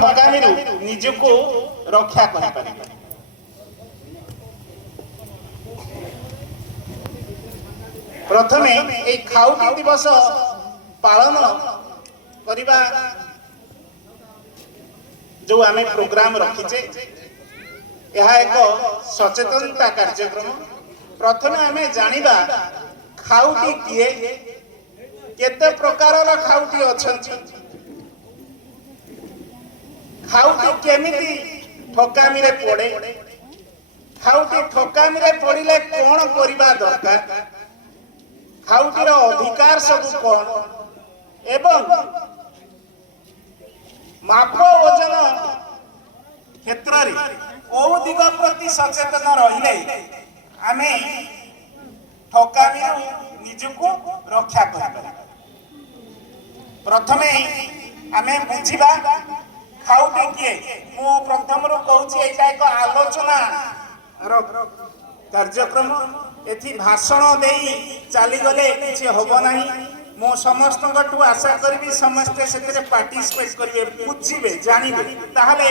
ଠକାମୀ ନିଜକୁ ରକ୍ଷା କରିପାରିବା। ପ୍ରଥମେ এই ଖାଉଟି ଦିବସ ପାଳନ କରିବା जो आम प्रोग्राम रखीचे यह एक सचेतनता कार्यक्रम। प्रथमे आम जानिबा खाउटी किए, केते प्रकार खाउटी अछंती, खाउटी केमिति ठकामी रे पड़े, खाउटी ठकामी रे पड़िले कोन करिबा दरकार, खाउटीर अधिकार सब कोन एवं माप ओजन क्षेत्र ओ दिग प्रति सचेतन रहिले आमे ठकामी निजको रक्षा कर। प्रथमे आमे बुझिबा खाउटी किए। मु प्रथम रो कहूची एटा एक आलोचना कार्यक्रम। एथि भाषण देई चली गले किछि होबो नाही। मु समस्त गटु आशा करबी समस्त सेतरे पार्टिसिपेट करिवे, बुझिबे, जानिबे, ताहले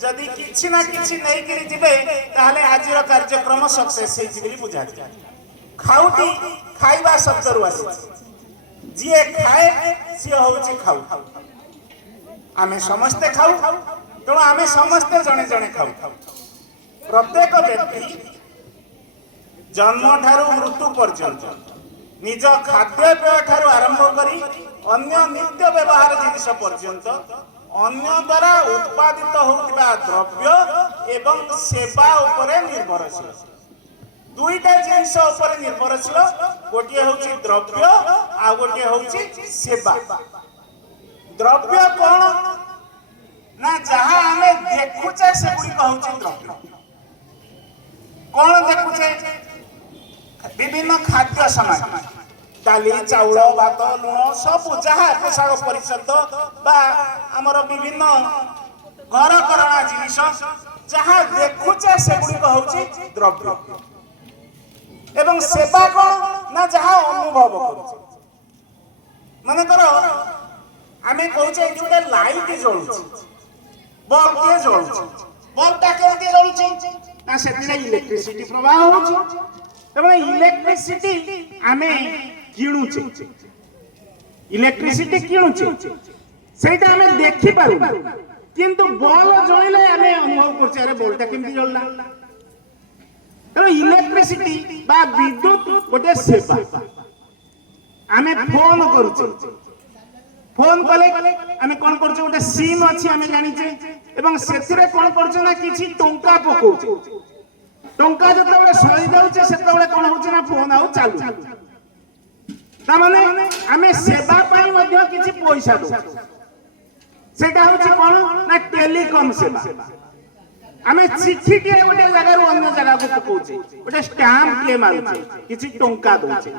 जदि किछि ना किछि नै करि जिबे ताहले आजिर कार्यक्रम सक्सेस हे जिबि बुझा। खाउटी खाइबा शब्द रु आसी, जिए खाए से होउची खाउ। आमे समस्त खाउ, तो आमे समस्त जणे जणे खाउ। प्रत्येक व्यक्ति जन्म ठारू मृत्यु पर्यंत निज खाद्यपेय ठारू आरंभ करी अन्य नित्य व्यवहार जिनिस पर्यंत अन्य द्वारा उत्पादित होतिबा द्रव्य एवं सेवा उपरे निर्भरशील। दुईटा जिनिस उपरे निर्भरशील, गोटे होची द्रव्य आ गोटे होची सेवा। द्रव्य कोन ना जहां हमें देखुचे से गुडी कहूची द्रव्य। कोन देखुचे? विभिन्न खाद्य सामग्री, दाली, चाउल, भात, लुण सब जहाँ पोशाक परिच्छद बा आमर विभिन्न घर करणा जिनिस जहाँ देखुचे से गुडी कहूची द्रव्य। एवं सेवा कोन ना जहाँ अनुभव करूचे। माने करो आमे कहूचे गोटे लाइट जळुची, बल्ब के जळुची, बल्बटा केमति जळुची ना सेतिरे इलेक्ट्रिसिटी प्रवाह होउची। तबे इलेक्ट्रिसिटी आमे किणुचे, इलेक्ट्रिसिटी किणुचे सेटा आमे देखि पारु, किंतु बल्ब जळिले आमे अनुभव करछे अरे बल्बटा केमति जळला। तबे इलेक्ट्रिसिटी बा विद्युत गोटे सेवा। आमे फोन करूचे, फोन कले आमे कोन करछे गोटे सिम अछि आमे जानिचे एवं सेथिरे कोन करछे ना किछि टंका पकोउचे। टंका जतबे सरी जाउचे सेतबे कोन होउचे ना फोन आउ चालू। ता माने आमे सेवा पाई मध्ये किछि पैसा दो, सेटा होउचे कोन ना टेलीकॉम सेवा। आमे चिट्ठी के गोटे जगह रु अन्य जगह को पकोउचे, गोटे स्टैम्प के मारुचे, किछि टंका दोचे।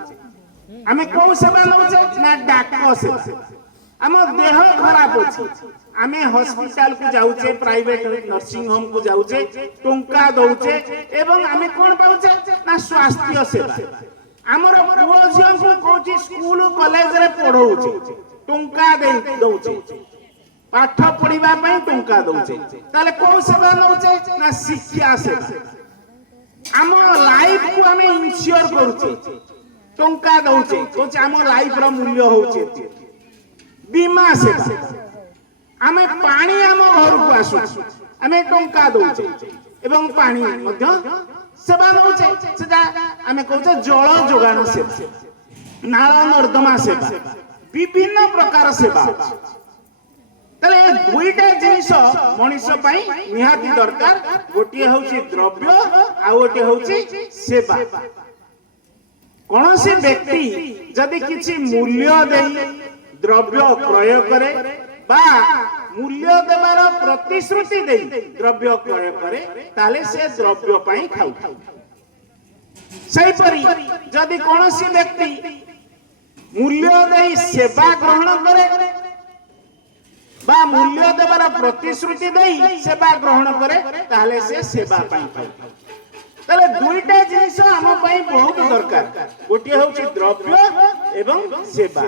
आमे को सेवा लउचे ना डाक सेवा। आम देह खराब अछि, आमे हॉस्पिटल को जाउचे, प्राइवेट नर्सिंग होम को जाउचे, टंका दउचे एवं आमे कोन पाउचे ना स्वास्थ्य सेवा। हमर पुओ झियो को कोची स्कूल कॉलेज रे पढौचे, टंका दे दउचे, पाठ पढिबा पई टंका दउचे। ताले को सेवा नउचे ना शिक्षा सेवा। हम लाइफ को आमे इंश्योर करूचे, टंका दउचे, कोची हम लाइफ रो मूल्य होउचे। बीमा सेवा, आमे पानी आम घर को आसु, आमे टंका दउचे एवं पानी मध्य सेवा नउचे, सेटा आमे कहउचे जल जोगाण सेवा, नाल नर्दमा सेवा, विभिन्न प्रकार सेवा। तले दुईटा जिनिस मनुष्य पई निहाती दरकार। गोटे होउची द्रव्य आ गोटे होउची सेवा। कोनोसी व्यक्ति जदि किछि मूल्य देई द्रव्य प्रयोग करे बा मूल्य देवार प्रतिश्रुति दे द्रव्य क्रय करे ताले से द्रव्य पाई खाउ। सही परी जदि कोनोसी व्यक्ति मूल्य दे सेवा ग्रहण करे बा मूल्य देवार प्रतिश्रुति दे सेवा ग्रहण करे ताले से सेवा पाई खाउ। ताले दुईटा जिनिस हम पाई बहुत दरकार। गोटे होची द्रव्य एवं सेवा।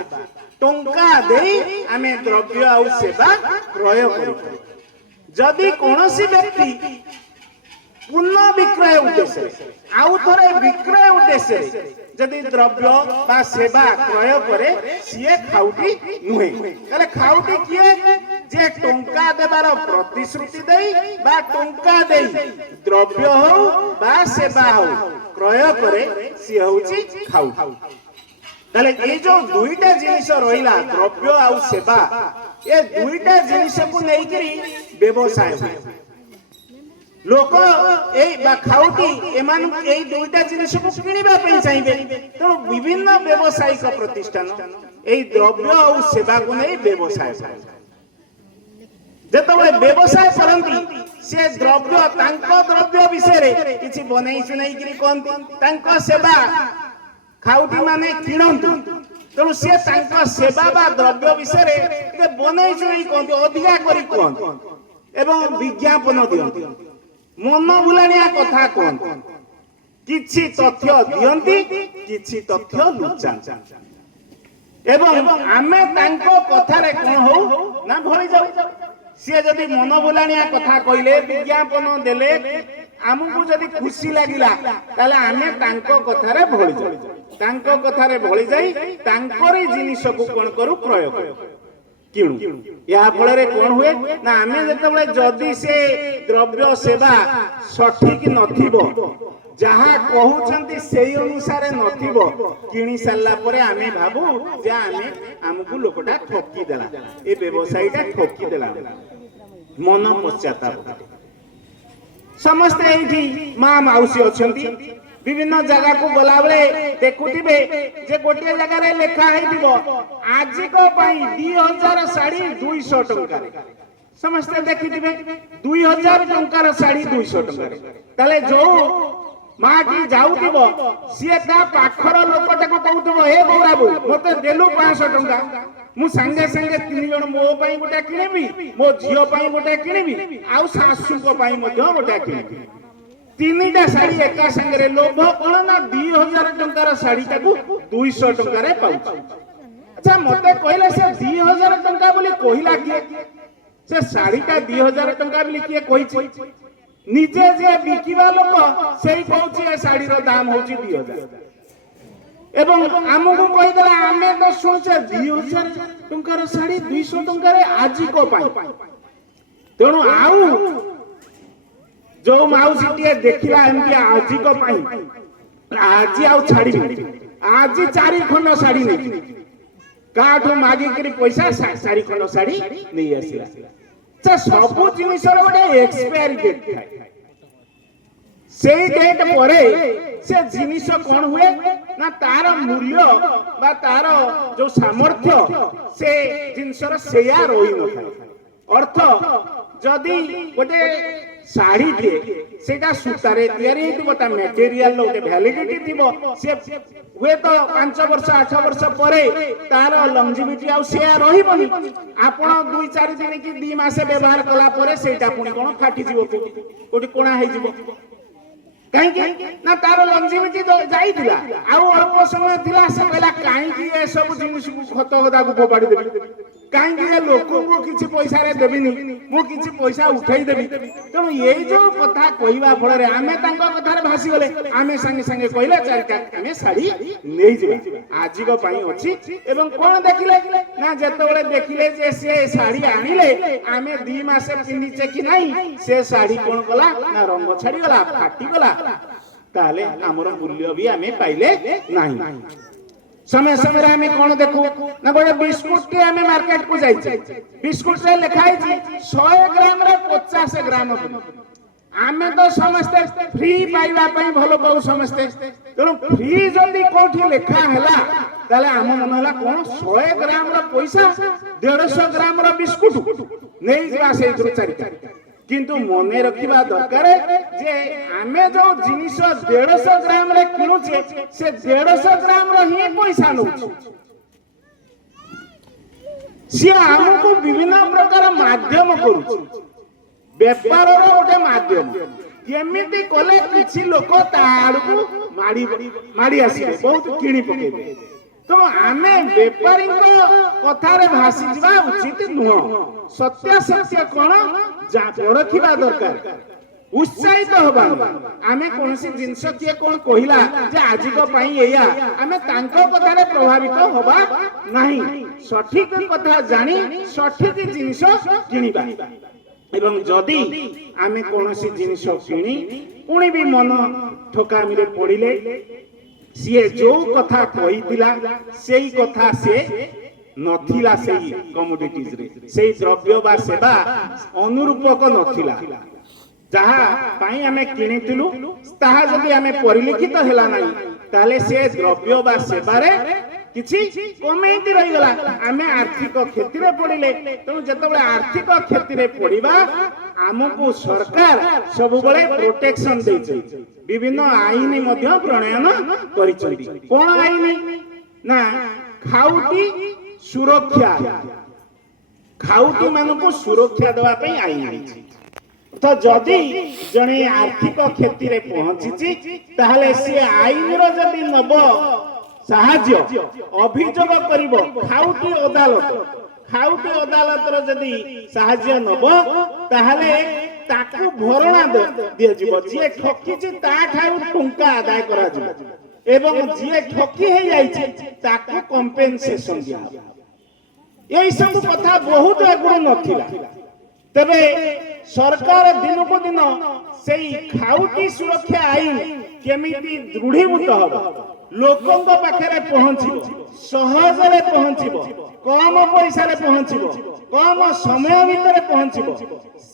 टंका देई आमे द्रव्य आउ सेवा क्रय करू जदि कोनोसी व्यक्ति पुनः विक्रय उद्देश्य आउ थरे विक्रय उद्देश्य जदि द्रव्य बा सेवा क्रय करे सिए खाउटी नुहे तले खाउटी किए जे टंका देबार प्रतिश्रुति देई बा टंका देई द्रव्य हो बा सेवा हो क्रय करे सिए होची खाउ तले ए जो दुईटा जिनिस रहिला द्रव्य आउ सेवा ए दुईटा जिनिस को नै करी व्यवसाय लोक खाउटी एमान दुईटा जिनिस को किणवा चाहिए तेणु विभिन्न व्यावसायिक प्रतिष्ठान यही द्रव्य और सेवा को नहीं व्यवसाय जिते व्यवसाय करती से द्रव्य द्रव्य विषय किसी बनई सुनाई कहती सेवा खाउटी माने किणतु तेणु सी सेवा बा द्रव्य विषय बनई सुनाई कहती अधिका कर कहते एवं विज्ञापन दिखती मन बुलाणिया कथा कहते किछि तथ्य दियंती किछि तथ्य लुचांती एवं आमे तांको कथारे कोन हो ना भଳି जाउ से जदी मन बुलाणिया कथा कइले विज्ञापन देले हमकु जदी खुशी लागिला ताले आमे तांको कथारे भଳି जाउ तांको कथारे भଳି जाई तांकोरी जिनिस को कोन करू क्रय करू किणु या फल कौन हुए ना आम जो जदि से द्रव्य सेवा सठिक नथिबो जहाँ कहउछंती सेही अनुसार नथिबो किणी सारला परे आमे भाबू जे आमे हमकु लोकटा ठकी देला ए व्यवसायीटा ठकी देला मन पश्चाताप समस्त एठी मां माउसी अछंती विभिन्न जगह को गला बेले देखुथिबे जे गोटे जगह रे लेखा हेतिबो आज को पई 2000 साड़ी 200 टंका समस्त देखिथिबे 2000 टंकार साड़ी 200 टंका ताले जो माटी जाउथिबो सिए ता पाखर लोकटा को कहउथिबो हे गौराबू मते देलु 500 टंका मु संगे संगे तीन जण मो पई गोटा किनेबी मो झियो पई गोटा किनेबी आउ सासु को पई मध्य गोटा किनेबी तीनटा साड़ी एका संगे लोभ कौन ना 2000 टंकार साड़ी टाकू 200 टंका पाऊ अच्छा मते कहले से 2000 टंका बोली कहिला किए से साड़ीटा 2000 टंका बोली किए कहि निजे जे बिकिबा लोक सेही कहउची ए साड़ी रो दाम होची 2000 एवं हमकु कहि देला आमे तो सुनछे 2000 टंकार साड़ी 200 टंका रे आजी को पाई तेणु आउ जो माउसी टिए देखिला एमती आजी को पाई आजी आउ छाड़ी आजी 4 खंड साड़ी नहीं काठो मागी करी पैसा 4 खंड साड़ी नहीं आसीला से सब जिनिस रो गोटे एक्सपायरी डेट थाए से डेट परे से जिनिस कोन हुए ना तार मूल्य बा तार जो सामर्थ्य से जिनिसर सेया रही न अर्थ जदी गोटे साड़ी टे सेटा सूतारे तयारी हेतिबो ता मटेरियल लो वैलिडिटी थिबो से हुए तो 5 वर्ष 8 वर्ष परे तार लंजिविटी आ से रहिबनी आपण 2-4 दिन की 2 मास व्यवहार कला परे सेटा पुनी कोन फाटी जिवो कोटी कोणा हे जिवो काई ना तार लंजिविटी जाईतिला आ अल्प समय थिला से कहला काई की ए सब जिनिस को खत गदा को फोपाडी देबी काई की लोक को किछि पैसा रे देबिनी मु किछि पैसा उठाई देबी तेणु ये जो कथा कहवा फल रे आमे तांको कथा रे भासी गले आमे संगे संगे कहले चारिटा आमे साड़ी नै जिबा आजी को पई अछि एवं कोन देखिले ना जते बेले देखिले जे से साड़ी आनिले आमे 2 मास पिन्हिचे कि नाही से साड़ी कोन कला ना रंग छाडी गला फाटी गला ताले हमर मूल्य भी आमे पाइले नाही समय समय रे हमें कोन देखू ना गोटे बिस्कुट टे हमें मार्केट को जाई बिस्कुट रे लिखाई छी 100 ग्राम रे 50 ग्राम आमे तो समस्ते फ्री पाइबा पई भलो पाऊ समस्ते तेणु फ्री जल्दी कोठी लिखा हला ताले हम मन हला कोन 100 ग्राम रो पैसा 150 ग्राम रो बिस्कुट नै जवा से चारिटा किंतु मने रखिबा दरकार जे आमे जो जिनिस 150 ग्राम रे किनुचे से 150 ग्राम रो ही पैसा नु से हमको विभिन्न प्रकार माध्यम करू व्यापार रो गोटे माध्यम केमिति कोले किछि लोक ताड़ को माडी आसी बहुत किणी पकेबे ତେଣୁ ଆମେ ବେପାରୀଙ୍କ କଥାରେ ଭାସି ଯିବା ଉଚିତ ନୁହଁ। ସତ୍ୟାସତ୍ୟ କଣ ପରଖିବା ଦରକାର, ଉତ୍ସାହିତ ହବା। ଆମେ କୌଣସି ଜିନିଷ କିଏ କଣ କହିଲା ଯେ ଆଜିକ ପାଇଁ ଏଇଆ, ଆମେ ତାଙ୍କ କଥାରେ ପ୍ରଭାବିତ ହବା ନାହିଁ। ସଠିକ କଥା ଜାଣି ସଠିକ ଜିନିଷ କିଣିବା। ଏବଂ ଯଦି ଆମେ କୌଣସି ଜିନିଷ କିଣି ପୁଣି ବି ମନ ଠକାମିରେ ପଡ଼ିଲେ, ସିଏ ଯୋଉ କଥା କହିଥିଲା ସେଇ କଥା ସେ ନଥିଲା, ସେଇ କମୋଡିଟିଜରେ ସେଇ ଦ୍ରବ୍ୟ ବା ସେବା ଅନୁରୂପକ ନଥିଲା, ଯାହା ପାଇଁ ଆମେ କିଣିଥିଲୁ ତାହା ଯଦି ଆମେ ପରିଲିଖିତ ହେଲା ନାହିଁ, ତାହେଲେ ସେ ଦ୍ରବ୍ୟ ବା ସେବାରେ କିଛି କମେଇତି ରହିଗଲା, ଆମେ ଆର୍ଥିକ କ୍ଷତିରେ ପଡ଼ିଲେ। ତେଣୁ ଯେତେବେଳେ ଆର୍ଥିକ କ୍ଷତିରେ ପଡ଼ିବା, ଆମକୁ ସରକାର ସବୁବେଳେ ପ୍ରୋଟେକ୍ସନ ଦେଇଛନ୍ତି, ବିଭିନ୍ନ ଆଇନ ମଧ୍ୟ ପ୍ରଣୟନ କରିଛନ୍ତି। କଣ ଆଇନ ନା ଖାଉଟି ସୁରକ୍ଷା, ଖାଉଟି ମାନଙ୍କୁ ସୁରକ୍ଷା ଦେବା ପାଇଁ ଆଇନ ହେଇଛି। ତ ଯଦି ଜଣେ ଆର୍ଥିକ କ୍ଷତିରେ ପହଞ୍ଚିଛି, ତାହେଲେ ସିଏ ଆଇନର ଯଦି ନବ ସାହାଯ୍ୟ, ଅଭିଯୋଗ କରିବ ଖାଉଟି ଅଦାଲତ, ଖାଉଟି ଅଦାଲତର ଯଦି ସାହାଯ୍ୟ ନବ, ତାହେଲେ ତାକୁ ଭରଣା ଦିଆଯିବ। ଯିଏ ଠକିଛି ତାଠାରୁ ଟଙ୍କା ଆଦାୟ କରାଯିବ ଏବଂ ଯିଏ ଠକି ହେଇଯାଇଛି ତାକୁ କମ୍ପେନସେସନ ଦିଆଯିବ। ଏଇ ସବୁ କଥା ବହୁତ ଆଗରୁ ନଥିଲା। ତେବେ ସରକାର ଦିନକୁ ଦିନ ସେଇ ଖାଉଟି ସୁରକ୍ଷା ଆଇନ କେମିତି ଦୃଢୀଭୂତ ହବ, ଲୋକଙ୍କ ପାଖରେ ପହଞ୍ଚିବ, ସହଜରେ ପହଞ୍ଚିବ, କମ ପଇସାରେ ପହଞ୍ଚିବ, କମ ସମୟ ଭିତରେ ପହଞ୍ଚିବ,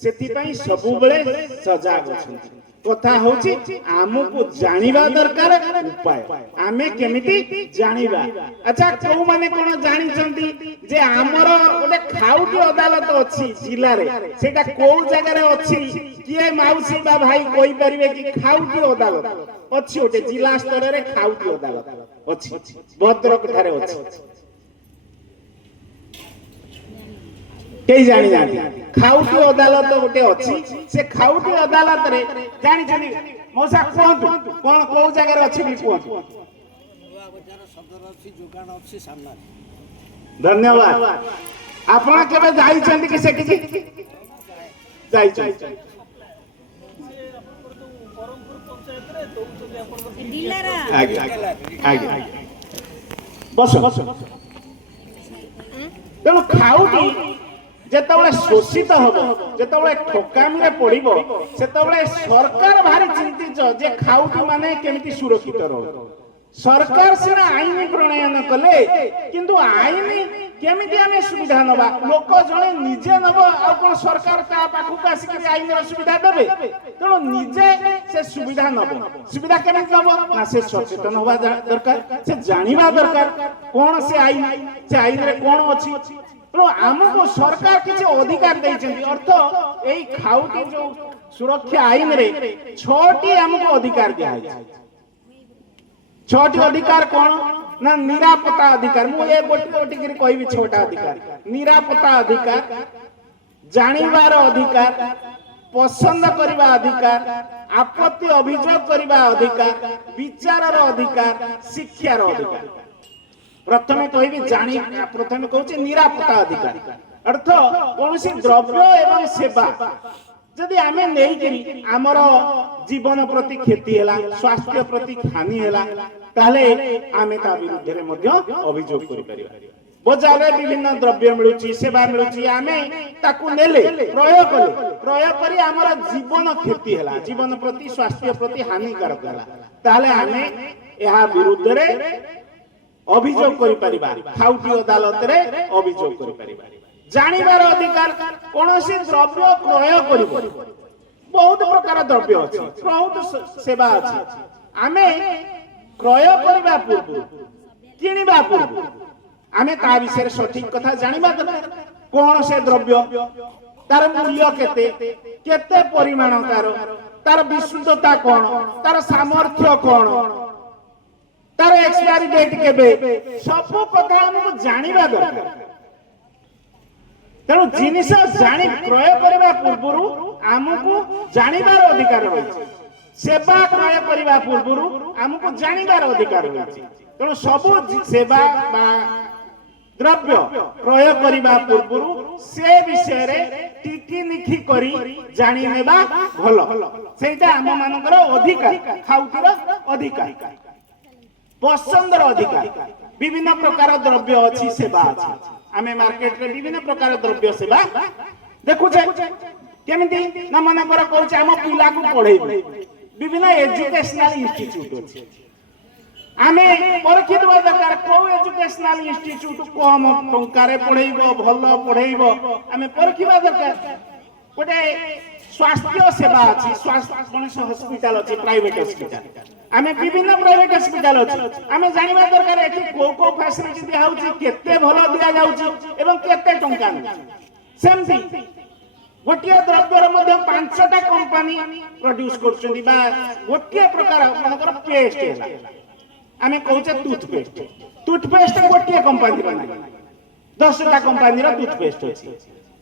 ସେଥିପାଇଁ ସବୁବେଳେ ସଜାଗ ଅଛନ୍ତି। କଥା ହଉଛି ଆମକୁ ଜାଣିବା ଦରକାର ଉପାୟ, ଆମେ କେମିତି ଜାଣିବା। ଆଚ୍ଛା, କୋଉମାନେ କଣ ଜାଣିଛନ୍ତି ଯେ ଆମର ଗୋଟେ ଖାଉଟି ଅଦାଲତ ଅଛି ଜିଲ୍ଲାରେ, ସେଇଟା କୋଉ ଜାଗାରେ ଅଛି? କିଏ ମାଉସୀ ବା ଭାଇ କହିପାରିବେ କି? ଖାଉଟି ଅଦାଲତ ଅଛି ଗୋଟେ ଜିଲ୍ଲା ସ୍ତରରେ, ଖାଉଟି ଅଦାଲତ ଅଛି, ଭଦ୍ରକ ଠାରେ ଅଛି। କେହି ଜାଣିନାହାନ୍ତି? ଖାଉଟି ଅଦାଲତ ଗୋଟେ ଅଛି, ସେ ଖାଉଟି ଅଦାଲତରେ ଜାଣିଛନ୍ତି? ମଉସା କୁହନ୍ତୁ, କଣ କୋଉ ଜାଗାରେ ଅଛି ବୋଲି କୁହନ୍ତୁ। ଧନ୍ୟବାଦ। ଆପଣ କେବେ ଯାଇଛନ୍ତି କି ସେଠିକି? ଯାଇଛନ୍ତି? ଆଜ୍ଞା ଆଜ୍ଞା, ବସ। ତେଣୁ ଖାଉଟି ଯେତେବେଳେ ଶୋଷିତ ହବ, ଯେତେବେଳେ ଠକାମିରେ ପଡିବ, ସେତେବେଳେ ସରକାର ଭାରି ଚିନ୍ତିତ ଯେ ଖାଉଟି ମାନେ କେମିତି ସୁରକ୍ଷିତ ରହିବ। ସରକାର ସିନା ଆଇନ ପ୍ରଣୟନ କଲେ, କିନ୍ତୁ ଆଇନ କେମିତି ଆମେ ସୁବିଧା ନବା? ଲୋକ ଜଣେ ନିଜେ ନବ, ଆଉ କଣ ସରକାର ତା ପାଖକୁ ଆସିକି ଆଇନର ସୁବିଧା ଦେବେ? ତେଣୁ ନିଜେ ସେ ସୁବିଧା ନବ। ସୁବିଧା କେମିତି ନବ? ନା ସେ ସଚେତନ ହବା ଦରକାର, ସେ ଜାଣିବା ଦରକାର କଣ ସେ ଆଇନ, ସେ ଆଇନରେ କଣ ଅଛି। ତେଣୁ ଆମକୁ ସରକାର କିଛି ଅଧିକାର ଦେଇଛନ୍ତି। ଅର୍ଥ ଏଇ ଖାଉଟି ଯୋଉ ସୁରକ୍ଷା ଆଇନରେ 6ଟି ଆମକୁ ଅଧିକାର ଦିଆଯାଇଛି। 6ଟି ଅଧିକାର କଣ ନା ନିରାପତ୍ତା ଅଧିକାର। ମୁଁ ଏ ଗୋଟିକିରି କହିବି 6ଟା ଅଧିକାର। ନିରାପତ୍ତା ଅଧିକାର, ଜାଣିବାର ଅଧିକାର, ପସନ୍ଦ କରିବା ଅଧିକାର, ଆପତ୍ତି ଅଭିଯୋଗ କରିବା ଅଧିକାର, ବିଚାରର ଅଧିକାର, ଶିକ୍ଷାର ଅଧିକାର। ପ୍ରଥମେ କହିବି ପ୍ରଥମେ କହୁଛି ନିରାପତ୍ତା ଅଧିକାର। ଅର୍ଥ କୌଣସି ଦ୍ରବ୍ୟ ଏବଂ ସେବା ଯଦି ଆମେ ନେଇକିରି ଆମର ଜୀବନ ପ୍ରତି କ୍ଷତି ହେଲା, ସ୍ୱାସ୍ଥ୍ୟ ପ୍ରତି ହାନି ହେଲା, ତାହେଲେ ଆମେ ତା ବିରୁଦ୍ଧରେ ମଧ୍ୟ ଅଭିଯୋଗ କରିପାରିବା। ବଜାରରେ ବିଭିନ୍ନ ଦ୍ରବ୍ୟ ମିଳୁଛି, ସେବା ମିଳୁଛି, ଆମେ ତାକୁ ନେଲେ, ପ୍ରୟୋଗ କରି ଆମର ଜୀବନ କ୍ଷତି ହେଲା, ଜୀବନ ପ୍ରତି ସ୍ୱାସ୍ଥ୍ୟ ପ୍ରତି ହାନିକାରକ ହେଲା, ତାହେଲେ ଆମେ ଏହା ବିରୁଦ୍ଧରେ ଅଭିଯୋଗ କରିପାରିବା, ଖାଉଟି ଅଦାଲତରେ ଅଭିଯୋଗ କରିପାରିବା। ଜାଣିବାର ଅଧିକାର, କୌଣସି ଦ୍ରବ୍ୟ କ୍ରୟ କରିବ, ବହୁତ ପ୍ରକାର ଦ୍ରବ୍ୟ ଅଛି, ବହୁତ ସେବା ଅଛି, ଆମେ କ୍ରୟ କରିବା ପୂର୍ବରୁ, କିଣିବା ପୂର୍ବରୁ ଆମେ ତା ବିଷୟରେ ସଠିକ କଥା ଜାଣିବା ଦରକାର। କଣ ସେ ଦ୍ରବ୍ୟ, ତାର ମୂଲ୍ୟ କେତେ, କେତେ ପରିମାଣ, ତାର ବିଶୁଦ୍ଧତା କଣ, ତାର ସାମର୍ଥ୍ୟ କଣ, ତାର ଏକ୍ସପାୟରି ଡେଟ୍ କେବେ, ସବୁ କଥା ଆମକୁ ଜାଣିବା ଦରକାର। ତେଣୁ ଜିନିଷ ଜାଣି କ୍ରୟ କରିବା ପୂର୍ବରୁ ଆମକୁ ଜାଣିବାର ଅଧିକାର ରହିଛି। ସେବା କ୍ରୟ କରିବା ପୂର୍ବରୁ ଆମକୁ ଜାଣିବାର ଅଧିକାର ରହିଛି। ତେଣୁ ସବୁ ସେବା ବା ଦ୍ରବ୍ୟ କ୍ରୟ କରିବା ପୂର୍ବରୁ ସେ ବିଷୟରେ ଟିକିନିଖି କରି ଜାଣି ନେବା ଭଲ। ସେଇଟା ଆମ ମାନଙ୍କର ଅଧିକାର, ଖାଉଟିର ଅଧିକାର, ପସନ୍ଦର ଅଧିକାର। ବିଭିନ୍ନ ପ୍ରକାର ଦ୍ରବ୍ୟ ଅଛି, ସେବା ଅଛି। ଆମେ ମାର୍କେଟରେ ବିଭିନ୍ନ ପ୍ରକାର ଦ୍ରବ୍ୟ ସେବା ଦେଖୁଛେ। କେମିତି ନା ମନେକର କହୁଛେ ଆମ ପିଲାକୁ ପଢେଇବୁ, ବିଭିନ୍ନ ଏଜୁକେଶନାଲ ଇନଷ୍ଟିଚ୍ୟୁଟ ଅଛି। ଆମେ ପରୀକ୍ଷିତ ଦରକାର କୋଉ ଏଜୁକେଶନାଲ ଇନଷ୍ଟିଚ୍ୟୁଟ କମ ଟଙ୍କାରେ ପଢେଇବ, ଭଲ ପଢେଇବ, ଆମେ ପରୀକ୍ଷିବା ଦରକାର। ଗୋଟେ ସ୍ୱାସ୍ଥ୍ୟ ସେବା ଅଛି, ଗଣେଶ ହସ୍ପିଟାଲ ଅଛି, ପ୍ରାଇଭେଟ ହସ୍ପିଟାଲ। ଆମେ ବିଭିନ୍ନ ପ୍ରାଇଭେଟ ହସ୍ପିଟାଲ ଅଛି, ଆମେ ଜାଣିବା ଦରକାର ଏଠି କୋଉ କୋଉ ଫ୍ୟାସିଲିଟି ଦିଆ ହଉଛି, କେତେ ଭଲ ଦିଆଯାଉଛି ଏବଂ କେତେ ଟଙ୍କା ନେଉଛି। ସେମିତି ଗୋଟିଏ ଦ୍ରବ୍ୟର ମଧ୍ୟ 5ଟା କମ୍ପାନୀ ପ୍ରଡ୍ୟୁସ କରୁଛନ୍ତି ବା ଗୋଟିଏ ପ୍ରକାର ମନେକର ପେଷ୍ଟ ହେଲା, ଆମେ କହୁଛେ ଟୁଥପେଷ୍ଟ। ଟୁଥପେଷ୍ଟ ଗୋଟିଏ କମ୍ପାନୀର ନାହିଁ, 10ଟା କମ୍ପାନୀର ଟୁଥପେଷ୍ଟ ଅଛି।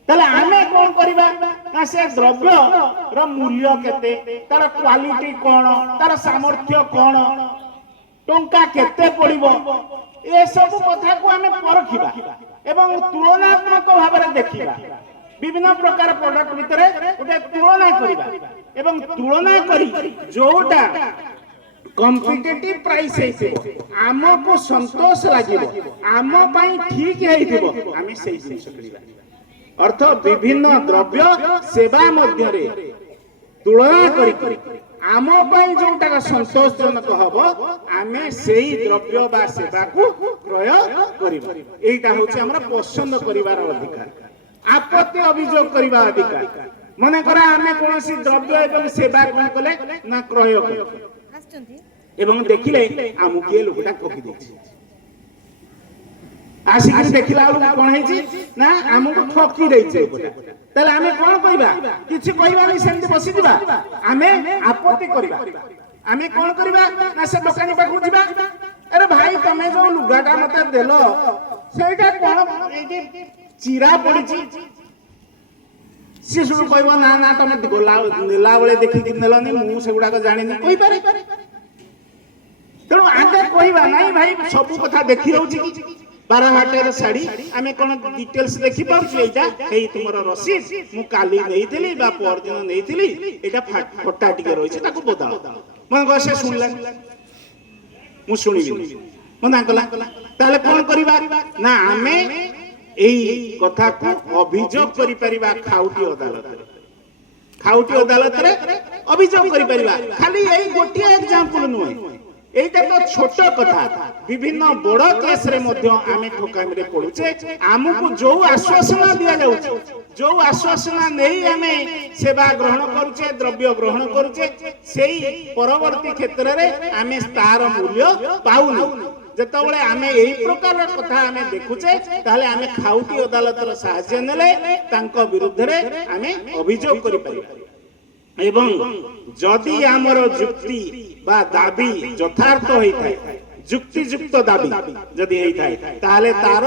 ତାହେଲେ ଆମେ କଣ କରିବା ନା ସେ ଦ୍ରବ୍ୟର ମୂଲ୍ୟ କେତେ, ତାର କ୍ୱାଲିଟି କଣ, ତାର ସାମର୍ଥ୍ୟ କଣ, ଟଙ୍କା କେତେ ପଡିବ, ଏସବୁ କଥାକୁ ଆମେ ପରଖିବା ଏବଂ ତୁଳନାତ୍ମକ ଭାବରେ ଦେଖିବା। ବିଭିନ୍ନ ପ୍ରକାର ପ୍ରଡକ୍ଟ ଭିତରେ ଗୋଟେ ତୁଳନା କରିବା ଏବଂ ତୁଳନା କରି ଯୋଉଟା କମ୍ପିଟିଟିଭ ପ୍ରାଇସ୍ ହେଇଥିବ, ଆମକୁ ସନ୍ତୋଷ ଲାଗିବ, ଆମ ପାଇଁ ଠିକ ହେଇଥିବ, ଆମେ ସେଇ ଜିନିଷ କିଣିବା। ଅର୍ଥ ବିଭିନ୍ନ ଦ୍ରବ୍ୟ ସେବା ମଧ୍ୟରେ ତୁଳନା କରି ଆମ ପାଇଁ ଯୋଉଟା ସନ୍ତୋଷଜନକ ହବ, ଆମେ ସେଇ ଦ୍ରବ୍ୟ ବା ସେବାକୁ କ୍ରୟ କରିବା। ଏଇଟା ହଉଛି ଆମର ପସନ୍ଦ କରିବାର ଅଧିକାର, ଆପତ୍ତି ଅଭିଯୋଗ କରିବା ଅଧିକାର। ମନେକର ଆମେ କୌଣସି ଦ୍ରବ୍ୟ ଏବଂ ସେବା କଣ କଲେ ନା କ୍ରୟ କଲେ ଏବଂ ଦେଖିଲେ ଆମକୁ କିଏ ଲୋକଟା ଠକି ଦେଇଛି, ଆସିକି ଦେଖିଲା ବେଳକୁ କଣ ହେଇଛି ନା ଆମକୁ ଠକି ଦେଇଛି ଲୋକଟା। ତାହେଲେ ଆମେ କଣ କହିବା? କିଛି କହିବାନି, ସେମିତି ବସିଯିବା? ଆମେ ଆପତ୍ତି କରିବା। ଆମେ କଣ କରିବା ନା ସେ ଦୋକାନୀ ପାଖକୁ ଯିବା, ଆରେ ଭାଇ ତମେ ଯୋଉ ଲୁଗାଟା ମତେ ଦେଲ ସେଇଟା କଣ ଏଇଠି ଚିରା ପଡିଛି। ସିଏ ସବୁ କହିବ ନା ନା ତମେ ନେଲା ବେଳେ ଦେଖିକି ନେଲନି, ମୁଁ ସେଗୁଡାକ ଜାଣିନି, କହିପାରେ। ତେଣୁ ଆଗେ କହିବା ନାଇଁ ଭାଇ ସବୁ କଥା ଦେଖି ରହୁଛି କି ବାରହାଟର ଶାଢୀ ଆମେ କଣ ଡିଟେଲସ ଦେଖି ପାରୁଛୁ, ଏଇଟା ହେଇ ତୁମର ରସିଦ ମୁଁ କାଲି ନେଇଥିଲି ବା ପରଦିନ ନେଇଥିଲି, ଏଇଟା ଫଟା ଟିକେ ରହିଛି, ତାକୁ ବଦଳ। ମନେ ସେ ଶୁଣିଲାନି, ମୁଁ ଶୁଣିବି ମନା କଲା। ତାହେଲେ କଣ କରିବା ନା ଆମେ ଏଇ କଥାକୁ ଅଭିଯୋଗ କରିପାରିବା ଖାଉଟି ଅଦାଲତରେ। ଖାଉଟି ଅଦାଲତରେ ଅଭିଯୋଗ କରିପାରିବା। ଖାଲି ଏଇ ଗୋଟିଏ ଏକ୍ସାମ୍ପଲ ନୁହେଁ, এইটা তো ছোট কথা, বিভিন্ন বড় কেসরে মধ্যে আমি ঠকামিরে পড়ুছে। আমକୁ ଯୋଉ ଆଶ୍ୱାସନା ଦିଆଯାଉଛି, ଯୋଉ ଆଶ୍ୱାସନା ନେଇ ଆମେ ସେବା ଗ୍ରହଣ କରୁଛେ, ଦ୍ରବ୍ୟ ଗ୍ରହଣ କରୁଛେ, ସେଇ ପରବର୍ତ୍ତୀ କ୍ଷେତ୍ରରେ ଆମେ ତାର ମୂଲ୍ୟ ପାଉନୁ। ଯେତେବେଳେ ଆମେ ଏହି ପ୍ରକାର କଥା ଆମେ ଦେଖୁଛେ, ତାହେଲେ ଆମେ ଖାଉଟି ଅଦାଲତର ସାହାଯ୍ୟ ନେଲେ ତାଙ୍କ ବିରୁଦ୍ଧରେ ଆମେ ଅଭିଯୋଗ କରିପାରିବା। ଏବଂ ଯଦି ଆମର ଯୁକ୍ତି বা দাবি যথার্থ হইଥାଏ, যুক্তিযুক্ত দাবি যদি হইଥାଏ, তাহলে তার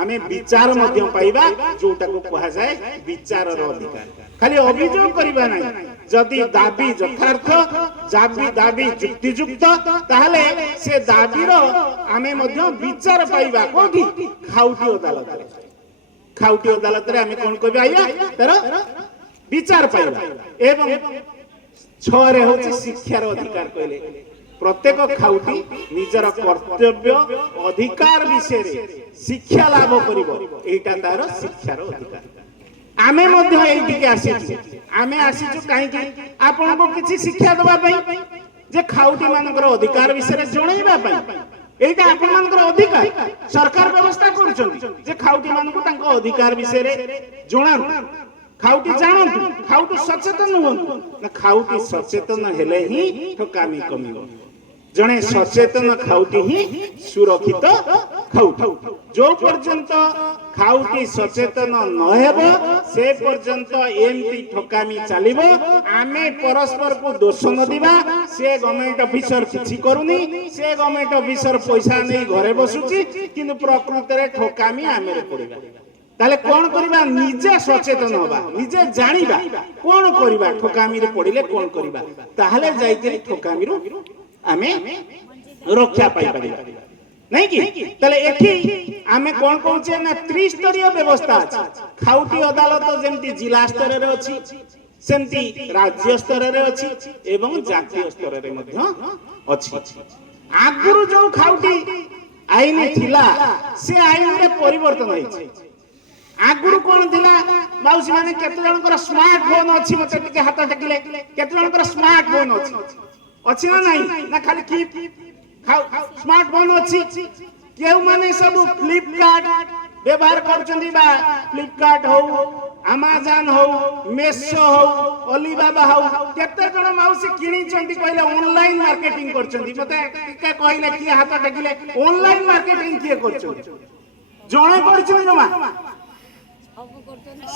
আমি বিচার মধ্য পাইবা, যোটাকু কুহাযাଏ বিচারর অধিকার। খালি অভিযোগ করিবা নাই, যদি দাবি যথার্থ, দাবি যুক্তিযুক্ত, তাহলে সে দাবির আমি মধ্য বিচার পাইবা কোঠি? খাউটি অদালতরে। খাউটি অদালতরে আমি কোন কইবা আইয়া তার বিচার পাইবা। এবং 6ରେ ହଉଛି ଶିକ୍ଷାର ଅଧିକାର। କହିଲେ ପ୍ରତ୍ୟେକ ଖାଉଟି ନିଜର କର୍ତ୍ତବ୍ୟ ଅଧିକାର ବିଷୟରେ ଶିକ୍ଷା ଲାଭ କରିବ, ଏଇଟା ତାର ଶିକ୍ଷାର ଅଧିକାର। ଆମେ ମଧ୍ୟ ଏଇଠିକି ଆସିଛୁ। ଆମେ ଆସିଛୁ କାହିଁକି? ଆପଣଙ୍କୁ କିଛି ଶିକ୍ଷା ଦେବା ପାଇଁ, ଯେ ଖାଉଟି ମାନଙ୍କର ଅଧିକାର ବିଷୟରେ ଜଣେଇବା ପାଇଁ। এইটা ଆପଣଙ୍କର ଅଧିକାର। ସରକାର ବ୍ୟବସ୍ଥା କରୁଛନ୍ତି ଯେ ଖାଉଟି ମାନଙ୍କୁ ତାଙ୍କ ଅଧିକାର ବିଷୟରେ ଜଣାନ୍ତୁ, ଖାଉଟି ଜାଣନ୍ତୁ, ଖାଉଟି ସଚେତନ ହୁଅନ୍ତୁ। ନା ଖାଉଟି ସଚେତନ ହେଲେ ହିଁ ଠକାମି କମିବ। ଜଣେ ସଚେତନ ଖାଉଟି ହିଁ ସୁରକ୍ଷିତ ଖାଉଟି। ଯୋଉ ପର୍ଯ୍ୟନ୍ତ ଖାଉଟି ସଚେତନ ନ ହେବ, ସେ ପର୍ଯ୍ୟନ୍ତ ଏମିତି ଠକାମି ଚାଲିବ। ଆମେ ପରସ୍ପରକୁ ଦୋଷ ନ ଦେବା, ସେ ଗଭର୍ଣ୍ଣମେଣ୍ଟ ଅଫିସର କିଛି କରୁନି, ସେ ଗଭର୍ଣ୍ଣମେଣ୍ଟ ଅଫିସର ପଇସା ନେଇ ଘରେ ବସୁଛି, କିନ୍ତୁ ପ୍ରକୃତରେ ଠକାମି ଆମେ ପଡିବା। তাহলে কোন করিবা? নিজে সচেতন হবা, নিজে জানিবা কোন করিবা, ঠকামিরে পড়িলে কোন করিবা, তাহলে যাইকে ঠকামিরু আমি রক্ষা পাই পারিবা। नहीं कि तले एठी आमे कोन कहूचे ना त्रिस्तरीय व्यवस्था अछि खाउटी अदालत जेमति जिला स्तर रे अछि सेमति राज्य स्तर रे अछि एवं जातीय स्तर रे मध्य अछि आगुरु जो खाउटी आईन थिला से आईन रे परिवर्तन होइछि आगुरु कोन थिला माउसी माने केते जनकर स्मार्टफोन अछि मते टिके हाथ टेकिले केते जनकर स्मार्टफोन अछि ना नाही ना खाली की स्मार्टफोन अच्छी केउ माने सब फ्लिपकार्ट व्यवहार करछंदी बा फ्लिपकार्ट हो अमेज़न हो मेसो हो अलीबाबा हो केते जण माउसी किनी छंती कहले ऑनलाइन मार्केटिंग करछंदी मते के कहले की हाथ टेकिले ऑनलाइन मार्केटिंग किए करछंदी जणे करछंदी जमा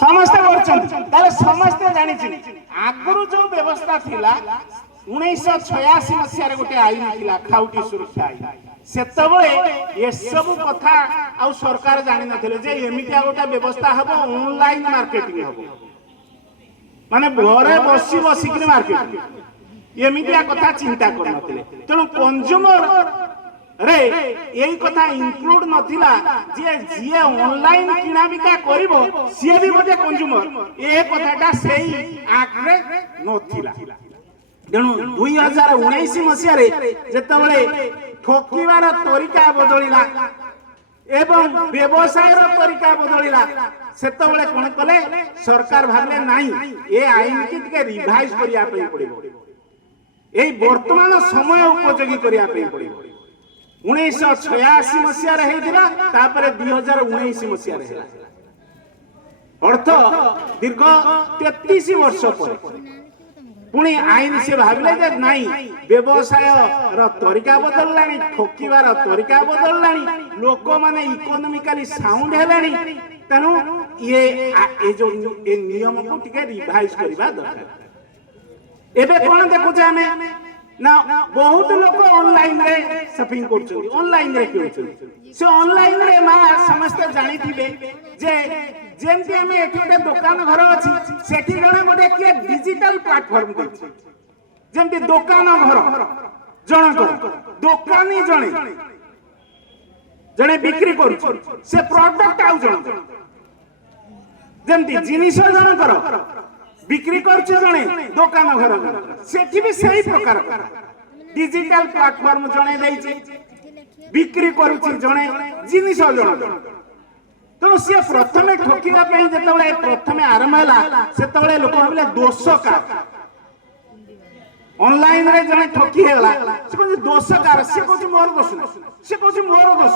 समस्त करछंदी ताले समस्त जानि छी आगुरु जो व्यवस्था थिला 1986 मसीह गोटे आईन थिला खाउटी सुरक्षा आईन सेतबळे ए सब कथा आ सरकार जानि नथिले जे एमितिया गोटे व्यवस्था हबो ऑनलाइन मार्केटिंग हबो माने घरे बसी बसी कि मार्केटिंग एमितिया कथा चिंता कर नथिले तेणु कंज्यूमर रे एई कथा इंक्लूड नथिला जे जिए ऑनलाइन किना बिका करिवो सिए भी गोटे कंज्यूमर ए कथाटा सेही आकरे नथिला तेणु 2019 मसीह जेतबळे ठोकीवार तरीका बदलिला एवं व्यवसाय तरीका बदलिला सेतबळे कोन कले सरकार भाबले नाही ए आईन के टिके रिवाइज करिया पई पड़िबो एई वर्तमान समय उपयोगी करिया पई पड़िबो 1986 मसीह रे हेदिला तापरे 2019 मसीह रे हेला अर्थ दीर्घ 33 वर्ष पर पुणी आईन से भाविले जे नाही व्यवसाय र तरीका बदललानी ठोकीवार तरीका बदललानी लोक माने इकोनॉमिकली साउंड हेलानी तनु ये जो ए नियम को टिके रिवाइज करबा दरकार एबे कोन देखु जे हमें ना बहुत लोग ऑनलाइन रे शॉपिंग करछन ऑनलाइन रे किनछन से ऑनलाइन रे मा समस्त जानि थिबे जे जेमति हमें एठे दुकान घर अछि सेठी जणे गोटे के डिजिटल प्लेटफॉर्म दैछि जेमति दुकान घर जणकर दुकानी जणे बिक्री करू से प्रोडक्ट आउ जण जेमति जिनिस जणकर बिक्री करछ जणे दुकान घर सेठी भी सही प्रकार डिजिटल प्लेटफॉर्म जणे दैछि बिक्री करूछि जणे जिनिस जण तो से प्रथमे ठोकीला पई जेतबळे प्रथमे आरंभ हला सेतबळे लोक भाबिले दोष का ऑनलाइन रे जणे ठोकी हेला से को दोष कार से को मोर दोष से को मोर दोष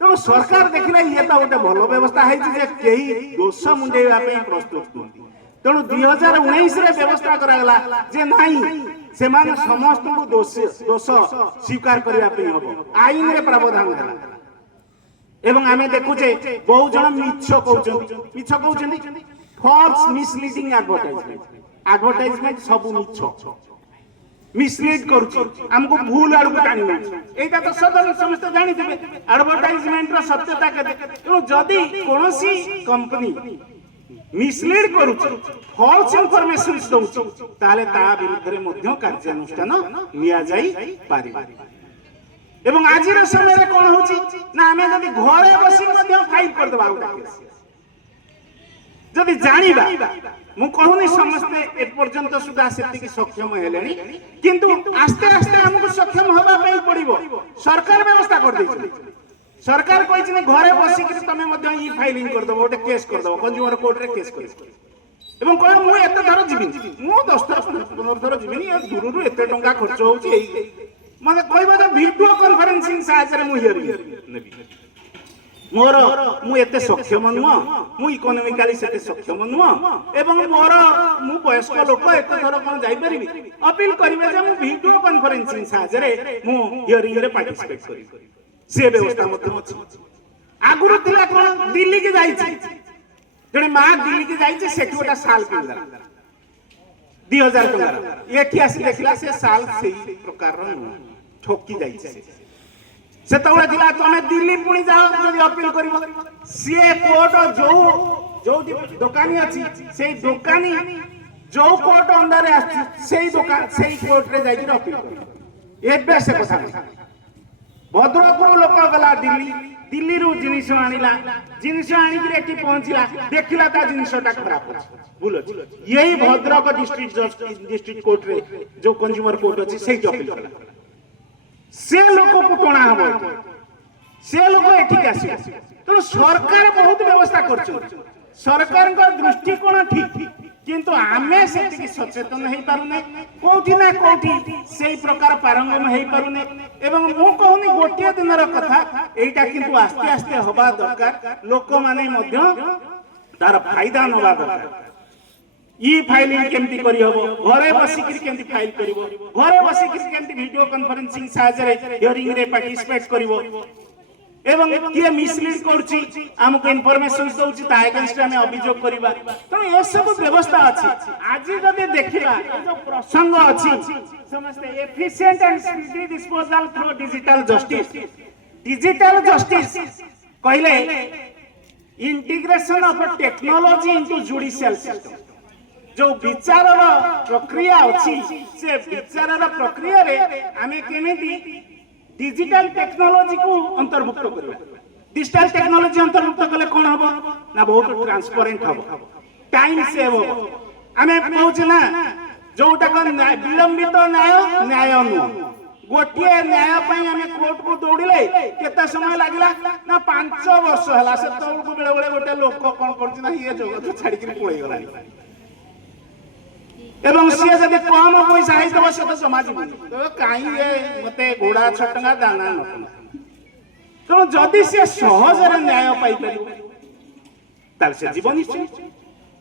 तो सरकार देखिले ये तो गोटे भलो व्यवस्था है जे केही दोष मुंडेवा पई प्रस्तुत होती तेणु 2019 रे व्यवस्था करागला जे नाही से मान समस्त को दोष स्वीकार करिया पई हबो आईन रे प्रावधान हला एवं आमे देखुचे बहु जन मिछ कहउछन फॉल्स मिसलीडिंग एडवर्टाइजमेंट सब मिछ मिसलीड करूची हमको भूल आड़ को टाणी एटा तो सदन समस्त जानि थिबे एडवर्टाइजमेंट रो सत्यता केते तो जदी कोनोसी कंपनी मिसलीड करूची फॉल्स इंफॉर्मेशन दउची ताले ता विरुद्ध रे मध्य कार्यानुष्ठान निया जाई पारि एवं आजिर समय रे कोन होची ना हमें जदी घरे बसी मध्य फाइल कर देबा उटा केस जदी जानिबा मु कहूनी समस्त ए पर्यंत सुधा सेति की सक्षम हेलेनी किंतु आस्ते आस्ते हमको सक्षम होबा पई पड़िबो सरकार व्यवस्था कर दैछि सरकार कहि छी घरे बसी कि तमे मध्य ई फाइलिंग कर देबो ओटे केस कर देबो कंज्यूमर कोर्ट रे केस कर एवं कह मु एते धर जिबिनी मु 10 15 थर जिबिनी दूर दूर एते टंका खर्च होउची मने कहबा जे वीडियो कॉन्फ्रेंसिंग साहाय्य मु हियरिंग नेबी मोर मु एते सक्षम नुआ मु इकोनॉमिकली सेते सक्षम नुआ एवं मोर मु वयस्क लोक एते थर कोन जाई परिबी अपील करिवे जे मु वीडियो कॉन्फ्रेंसिंग साहाय्य रे मु हियरिंग रे पार्टिसिपेट करी से व्यवस्था मते अछि आगुरु थिला कोन दिल्ली के जाई छी जने मा दिल्ली के जाई छी सेठी ओटा साल पिंदा 2000 टका एठी आसी देखिला से साल सेही प्रकार रो ठोकी जाई छी से तबळे दिला तमे दिल्ली पुणी जाओ जदी अपील करिवो से कोर्ट जो दुकानी अछि सेही दुकानी जो कोर्ट अंदर आछि सेही दुकान सेही कोर्ट रे जाई अपील करिवो एबे से कथा भद्रकରୁ लोक गला दिल्ली दिल्ली रू जिनिस आनिला जिनिस आनिक एठी पहुंचला देखिला ता जिनिसटा खराब भूल अछि यही भद्रक डिस्ट्रिक्ट कोर्ट रे जो कंज्यूमर कोर्ट अछि सेही अपील कला से लोक को टणा हबो से लोक एठी आसी तो सरकार बहुत व्यवस्था करछ सरकार का दृष्टिकोण ठीक किंतु आमे से सचेतन हो पारुने कोठी ना कोठी से प्रकार पारंगम हो पारुने एवं मु कहूनी गोटे दिन कथा एटा किंतु आस्ते आस्ते हवा दरकार लोक माने मध्य तार फायदा नवा दरकार ई फाइलिंग केमती करी हबो घरे बसी के केमती फाइल करिवो घरे बसी के केमती वीडियो कॉन्फ्रेंसिंग साहाय्य रे हियरिंग रे पार्टिसिपेट करिवो एवं किए मिसलीड करछि हमको इनफॉरमेशन दउछि ता अगेंस्ट में अभियोग करबा तो ये सब व्यवस्था अछि आज जदि देखिबा जो प्रसंग अछि समस्त efficient and speedy disposal through digital justice कहले integration of technology into judicial system जो विचार प्रक्रिया अछि से विचार प्रक्रिया रे हमें केमिति डिजिटल टेक्नोलॉजी को अंतर्भुक्त करबा डिजिटल टेक्नोलॉजी अंतर्भुक्त कले कोन हबो ना बहुत ट्रांसपेरेंट हबो टाइम सेव हबो हमें कहउछ ना जोटा को विलंबित न्याय नु गोटिए न्याय पई हमें कोर्ट को दौड़िले केता समय लागला ना 5 वर्ष हला से तौल को बेले बेले गोटे लोक कोन करछि ना ये जगत छाड़ी के पळै गलानी एवं सी जब कम पैसा है तो से तो समाज तो कहीं मते घोड़ा छटंगा दाना न तो जदि से सहज रे न्याय पाई परिबो तार से जीवन निश्चय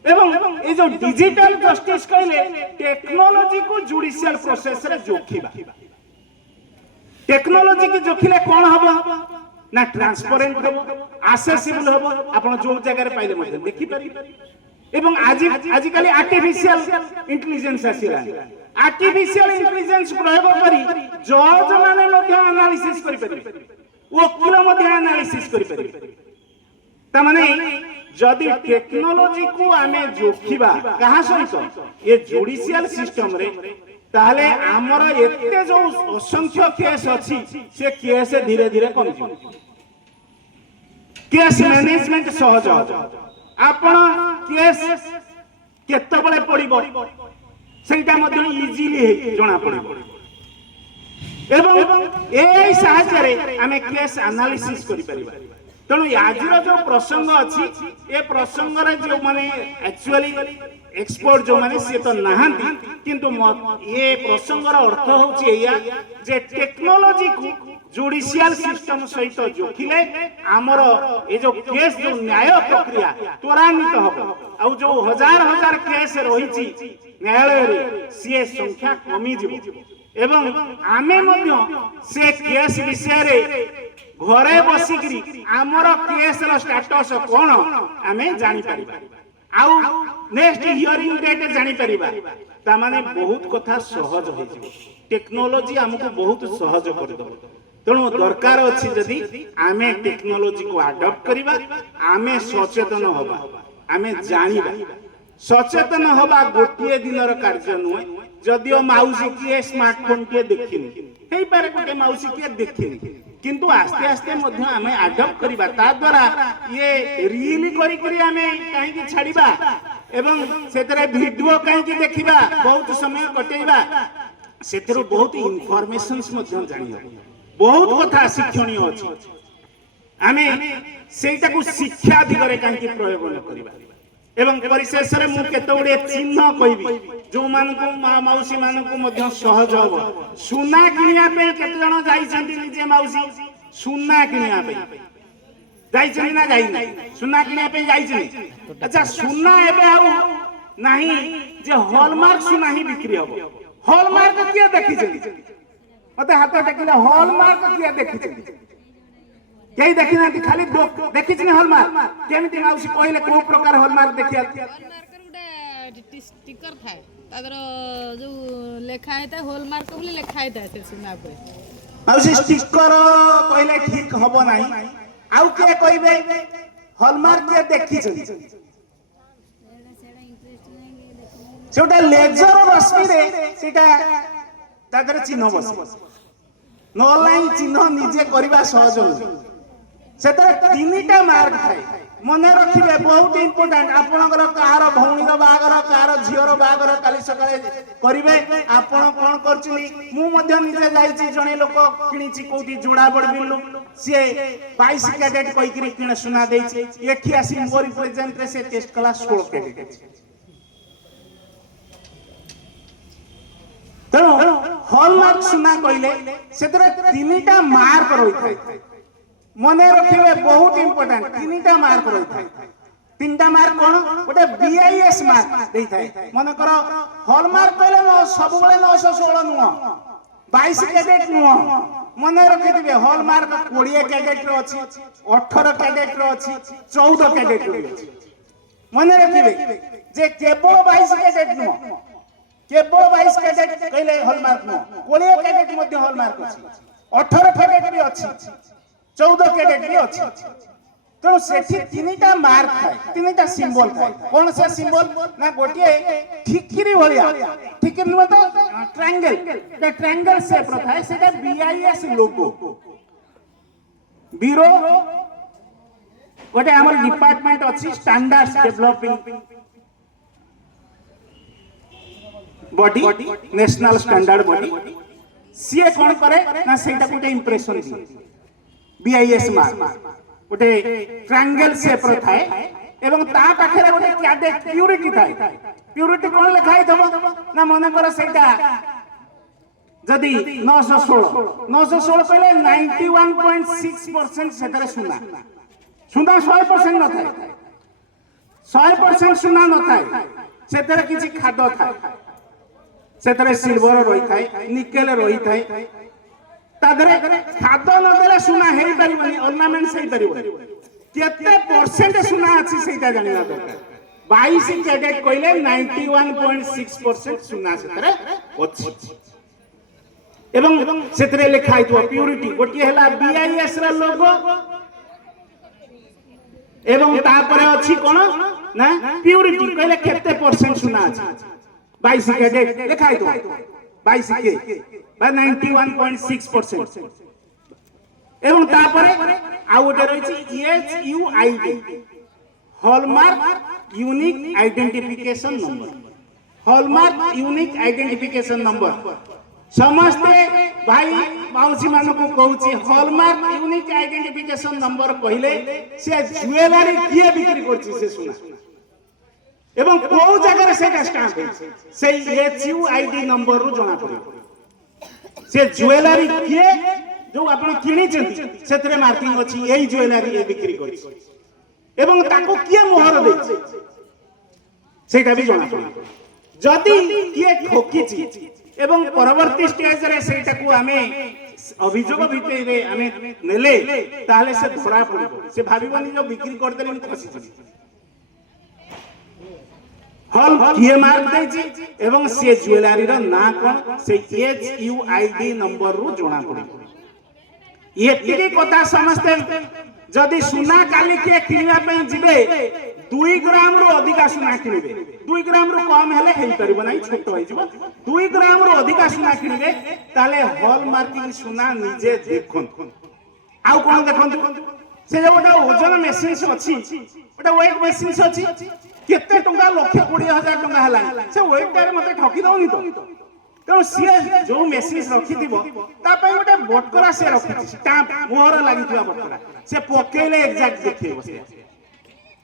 एवं ए जो डिजिटल जस्टिस कहले टेक्नोलॉजी को जुडिशियल प्रोसेस रे जोखिबा टेक्नोलॉजी की जोखिले कोन हबो ना ट्रांसपेरेंट हबो एसेसिबल हबो आपण जो जगह रे पाइले मते देखि पारि एवं आज काली आर्टिफिशियल इंटेलिजेंस आसीला आर्टिफिशियल इंटेलिजेंस प्रयोग करी जज माने मध्ये एनालिसिस करि परिबे वकील मध्ये एनालिसिस करि परिबे त माने जदि टेक्नोलॉजी को हमें जोखिबा कहा सहित ये जुडिशियल सिस्टम रे ताले हमर एते जो असंख्य केस अछि से केस धीरे धीरे कम जी केस मैनेजमेंट सहज आपण केस केते बळे पडिबो सेटा मध्ये इजीली जणा पडिबो एवं एआई सहायता रे हमें केस एनालिसिस करि परिबा तणु आजिर जो प्रसंग अछि ए प्रसंग रे जो माने एक्चुअली एक्सपर्ट जो माने से तो नहांती किंतु ये प्रसंग रो अर्थ होछि एया जे टेक्नोलॉजी को जुडिशियल सिस्टम सहित जोखिले आमर ए जो केस जो न्याय प्रक्रिया त्वरान्वित हबो आ जो हजार हजार केस रहिछि न्यायालय रे से संख्या कमी जिवो एवं आमे मध्य से केस विषय रे घरे बसिकरी आमर केस रो स्टेटस कोन आमे जानि परिबा आउ नेक्स्ट हियरिंग डेट जानि परिबा ता माने बहुत कथा सहज हो जिवो टेक्नोलॉजी हमको बहुत सहज कर दो तेणु दरकार अच्छी जदि आमे टेक्नोलॉजी को अडॉप्ट करिबा आमे सचेतन होबा आमे जानिबा सचेतन होबा गोटिए दिनर कार्य नुहे जदियो माउसी के स्मार्टफोन के देखिनी हेई पारे गोटे माउसी के देखिनी किंतु आस्ते आस्ते मध्य आमे अडॉप्ट करिबा ता द्वारा ये रील करी करी आमे काहे कि छाड़ीबा एवं सेतरे वीडियो काहे कि देखिबा बहुत समय कटेइबा सेतरो बहुत इन्फॉर्मेशंस मध्य जानिबा बहुत कथा शिक्षणीय अछि आमे सेटा को शिक्षा दिगरे काहे प्रयोग न करिबा एवं परिशेष रे मु केते उडे चिन्ह कहबी जो मान को माउसी मान को मध्य सहज हो सुना किनिया पे केते जण जाई छथि निजे माउसी सुना किनिया पे जाई छथि ना जाई सुना किनिया पे जाई छथि अच्छा सुना एबे आउ नाही जे हॉलमार्क सुना ही बिक्री हो हॉलमार्क किया देखि छथि मते हाथ टेकिले हॉलमार्क किया देखि छथि केही देखि ना खाली देखि छथि हॉलमार्क केमिति माउसी कहले को प्रकार हॉलमार्क देखिया हॉलमार्क गुडे स्टिकर थाए तादर जो लेखा हेता हॉलमार्क बोली लेखा हेता से सुना पे माउसी स्टिकर कहले ठीक हबो नाही आउ के कहबे हॉलमार्क के देखि छथि सेटा लेजर रश्मि रे सेटा तादर चिन्ह बस नलाई चिन्ह निजे करबा सहज नुहे सेतरे तीनटा मार्क थाए मने रखिबे बहुत इंपोर्टेंट आपनकर कार भौणीर बागर कार झियर बागर काली सकाळे करिवे आपण कोन करछिनी मु मध्ये निजे जाईची जणे लोक किनिची कोठी जोडा बडबिल्लू से 22 कैडेट कहिकरी किण सुना देछि एठी आसी मोर रिप्रेजेंट रे से टेस्ट कला 16 कैडेट तेणु हॉलमार्क सुना कहले सेतरे तीनटा मार्क रही थाए मने रखिबे बहुत इंपोर्टेंट तीनटा मार्क रही थाए तीनटा मार्क कोन गोटे बीआईएस मार्क देई थाए मने करो हॉलमार्क कहले सब बेले 916 नुह 22 कैडेट नुह मने रखिबे हॉलमार्क 20 कैडेट रो अछि 18 कैडेट रो अछि 14 कैडेट रो अछि मने रखिबे जे केवल 22 कैडेट नुह केवल 22 कैडेट कहले हॉलमार्क नुह 20 कैडेट मध्ये हॉलमार्क अछि 18 कैडेट भी अछि 14 कैडेट भी अछि तेणु सेठी तीनटा मार्क थाए तीनटा सिंबल थाए कोन से सिंबल ना गोटिए ठिकिरी भलिया ठिकिरी नुह तो ट्रायंगल द ट्रायंगल शेप रो थाए सेटा बीआईएस लोगो ब्यूरो गोटे हमर डिपार्टमेंट अछि standards developing body national standard body सीए कोन करे ना सेटा गोटे इंप्रेशन दी बीआईएस मार्क गोटे ट्रायंगल शेप रो थाए एवं ता पाखरे गोटे कैडेट प्यूरिटी थाए प्यूरिटी कोन लिखाई थबो ना मने कर सेटा जदी 916 कहले 91.6% सेतरे सुना सुना 100% न थाए 100% सुना न थाए सेतरे किछि खाद थाए सेतरे सिल्वर रही थाए निकेल रही थाए तादरे खाद न देले सुना हेई परिबनी ऑर्नामेंट्स हेई परिबनी केते परसेंट सुना अछि सेटा जानिना दरकार 22 कैडेट कहले 91.6% सुना सेतरे अछि एवं सेतरे लिखाई तो प्यूरिटी गोटी हला बीआईएस रा लोगो एवं तापरे अछि कोन ना प्यूरिटी कहले केते परसेंट सुना अछि 22 कैडेट लिखाई तो 22 के बा 91.6% एवं तापरे आ गोटे रहिछि HUID hallmark unique identification number hallmark unique identification number समस्ते भाई माउसी मानो को कहूची हॉलमार्क यूनिक आइडेंटिफिकेशन नंबर कहले से ज्वेलरी किए बिक्री करछि से सुना एवं को जगह से स्टाम्प है से एचयूआईडी नंबर रु जणा पड़े से ज्वेलरी किए जो आपण किनी चंती सेतरे मार्किंग अछि एई ज्वेलरी ए बिक्री करछि एवं ताको किए मोहर देछि सेटा भी जणा पड़े जदी किए ठोकीछि एवं परवर्ती स्टेज रे सेटा को हमें अभियोग भितरे हमें नेले ताले से धरा पड़ो से भाबिबनी जो बिक्री कर देली खसी हॉल किए मार्क देछि एवं से ज्वेलरी रो ना कोन से एचयूआईडी नंबर रु जणा पड़े ये तिके कथा समझते जदी सुना काली के किनिया पे जिबे 2 ग्राम रो अधिका सुना किनिबे 2 ग्राम रो कम हेले हेई परबो नै छोट होई जिवो 2 ग्राम रो अधिका सुना किनिबे ताले हॉल मार्किंग सुना निजे देखन आउ कोन देखन से जो ओटा ओजन मशीन अछि ओटा वेट मशीन अछि केते टंका लाख 20,000 टंका हला से वेट टारे मते ठकी दउनी तो तेणु सी जो मेसीन रखिथिबो ता पई गोटे बटकरा से रखिथि स्टाम्प मोहर लागिथिबा बटकरा से पकेले एग्जैक्ट देखिबो से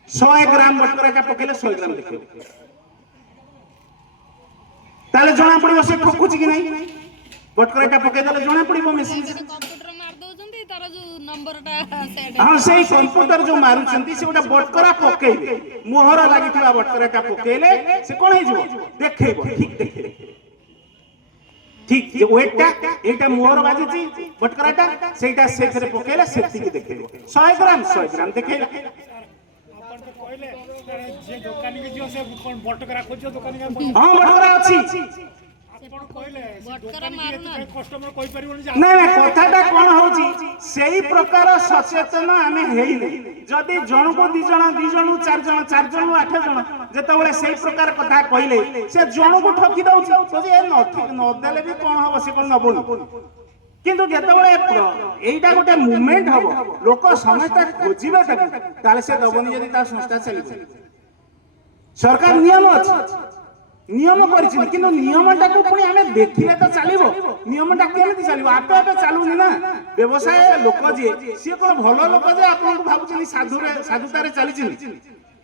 100 ग्राम बटकराटा पकेले 100 ग्राम देखिबो ताले जणा पड़िबो से ठकुची कि नहीं बटकराटा पके देले जणा पड़िबो मेसीन कंप्यूटर मार दउचंती तार जो नंबरटा सेट हां सेही कंप्यूटर जो मारुचंती से गोटे बटकरा पकेइबे मोहर लागिथिबा बटकराटा पकेले से कोन हे जिवो देखिबो ठीक देखिबो ठीक जे वेटटा एटा मोहर बाजिची बटकराटा सेटा सेथरे पकेला सेति के देखेबो 100 ग्राम देखेला अपन तो कहले जे दुकानी के जो से कोन बटकरा खोजो दुकानी के हां बटकरा अछि आपण कहले बटकरा मारना कस्टमर कहि परिबो जे नै नै कथाटा कोन होउची सेही प्रकार सचेतन आमे हेइले जदी जण को दि जण चार जण 8 जण जेतबेले सेही प्रकार कथा कहिले से जण को ठकी दउची तो जे न देले भी कोन हो से कोन नबो কিন্তু যেতବେଳେ এইটা গোটে মুভমেন্ট হব লোক সমস্ত খোঁজিবে তাহলে সে দবনি যদি তার সংস্থা চালিব সরকার নিয়ম আছে নিয়ম করেছেন কিন্তু নিয়মটাকে পুଣି আমি দেখিলে তো চালিব নিয়মটা কেমিতি চালিব আপে আপে চালুনি না ব্যবসায় লোক যে সে কোন ভালো লোক যে আপনাকে ভাবুছেন সাধুতারে চালিছেন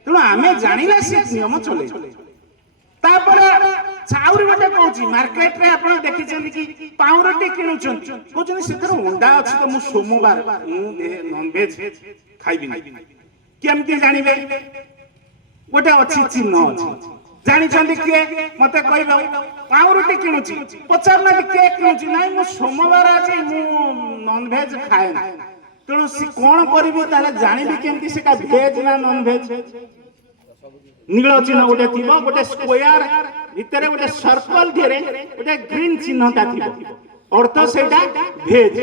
তেমন আমি জানিলে সে নিয়ম চলে তারপরে আହୁରି ଗୋଟେ କହୁଛି ମାର୍କେଟରେ ଆପଣ ଦେଖିଛନ୍ତି କି ପାଉଁରୁଟି କିଣୁଛନ୍ତି କହୁଛନ୍ତି ସେଥିରେ ଅଣ୍ଡା ଅଛି ତ ମୁଁ ସୋମବାର ମୁଁ ନନଭେଜ ଖାଇବିନି କେମିତି ଜାଣିବେ ଗୋଟେ ଅଛି ଚିହ୍ନ ଅଛି ଜାଣିଛନ୍ତି କିଏ ମତେ କହିବେ ପାଉଁରୁଟି କିଣୁଛି ପଚାରୁନାହାନ୍ତି କିଏ କିଣୁଛି ନାଇଁ ମୁଁ ସୋମବାର ଅଛି ମୁଁ ନନଭେଜ ଖାଏନା ତେଣୁ କଣ କରିବି ତାହେଲେ ଜାଣିବି କେମିତି ସେଟା ଭେଜ ନା ନନଭେଜ नील चिन्ह गोटे थी गोटे स्क्वायर भितर गोटे सर्कल दिए गोटे ग्रीन चिन्हटा थी अर्थ से भेज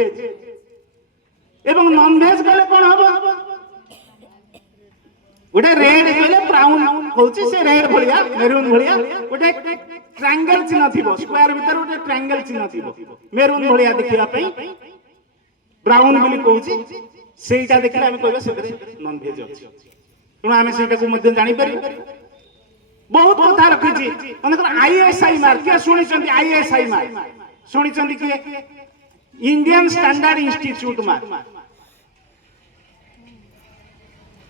एवं नॉन भेज गले कौन हम गोटे रेड गले ब्राउन होची से रेड भलिया मेरून भलिया गोटे ट्रायंगल चिन्ह थी स्क्वायर भितर गोटे ट्रायंगल चिन्ह थी मेरून भलिया देखिया पई ब्राउन बोली कहूची सेटा देखिले हम कहबे से नॉन भेज अछि तेणु आम से जानी पार बहुत कथा रखी आईएसआई मार्क किए शुणी आईएसआई मार्क शुणी किए Indian standard institute mark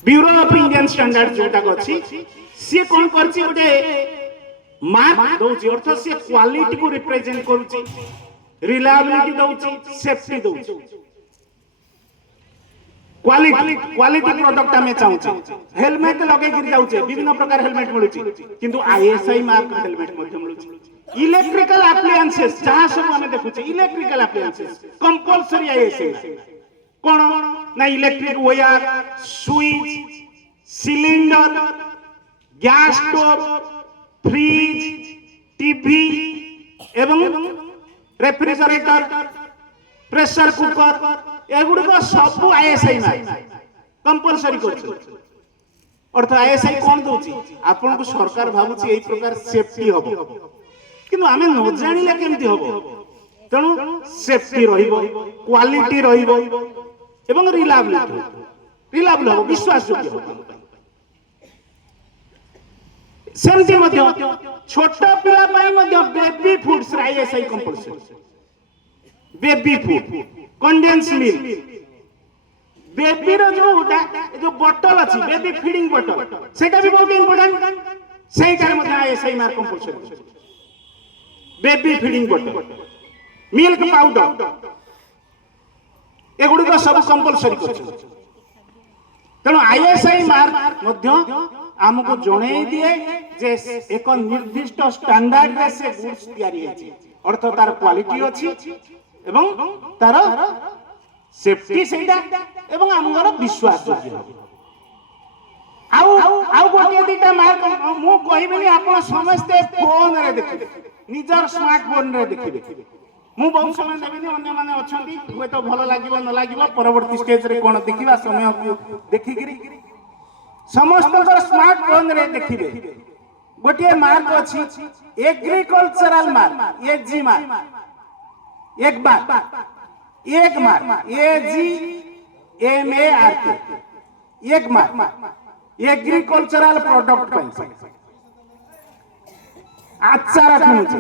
bureau of Indian standard जोटा अच्छी सी कौन करे मार्क दौर अर्थ सी क्वालिटी को रिप्रेजेंट करुच्ची रिलायबिलिटी दौर सेफ्टी दौर क्वालिटी प्रोडक्ट आमे चाहूचे हेलमेट लगे गिर जाउचे विभिन्न प्रकार हेलमेट मिलुची किंतु आईएसआई मार्क हेलमेट मध्ये मिलुची इलेक्ट्रिकल एप्लायंसेस जहां सब आमे देखुचे इलेक्ट्रिकल एप्लायंसेस कंपल्सरी आईएसआई कोन ना electric wire switch cylinder gas stove fridge TV एवं रेफ्रिजरेटर प्रेशर कुकर एगुड़िक सब आईएसआई कंपलसरी कर अर्थ आईएसआई कौन दउची आपन को सरकार भाबुची एई प्रकार सेफ्टी हबो किंतु आमे न जानिले केमती हबो तेणु सेफ्टी रहिबो क्वालिटी रहिबो एवं रिलायबल हबो विश्वास योग्य हबो सेमती मध्ये छोट पिला पाई मध्ये baby foods ISI compulsory baby food condense milk baby रो जो बॉटल अछि बेबी फीडिंग बॉटल सेटा भी बहुत इंपोर्टेंट सेटा मध्ये ISI mark compulsory baby feeding bottle milk powder एगुडी को सब कंपलसरी कर तेणु आईएसआई मार्क मध्ये हमको जणे दिए जे एक निर्दिष्ट स्टैंडर्ड रे से गुड्स तयारी अछि अर्थ तार क्वालिटी अछि एवं तार सेफ्टी सेटा एवं हमर विश्वास योग्य आउ गोटे दिटा मार्क मु कहिबेनी आपण समस्त फोन रे देखिबे निजर स्मार्टफोन रे देखिबे मु बहुत समय देबेनी अन्य माने अछंती होय तो भलो लागिबो न लागिबो परवर्ती स्टेज रे कोन देखिबा समय को देखिगिरी समस्त स्मार्टफोन रे देखिबे गोटे मार्क अछि एग्रीकल्चरल मार्क एजी मार्क एक मार्क AGMARK एक मार्क एग्रीकल्चरल प्रोडक्ट ପାଇଁ आचार किणुचे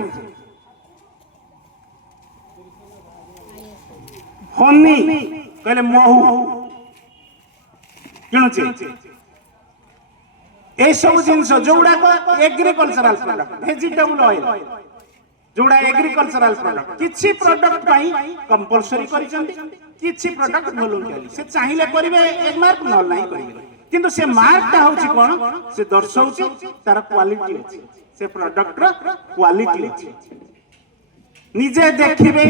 हनी कहले महू किणुचे ए सब जिंस जोड़ा एग्रीकल्चरल प्रोडक्ट वेजिटेबल ऑयल जोड़ा एग्रीकल्चरल प्रोडक्ट किछि प्रोडक्ट पाई कंपलसरी करिसंती किछि प्रोडक्ट वॉलंटरी से चाहिले करिवे एक मार्क न नाही करिवे किंतु से मार्क ता होची कोन से दर्शाउची तार क्वालिटी अछि से प्रोडक्ट रो क्वालिटी अछि निजे देखिबे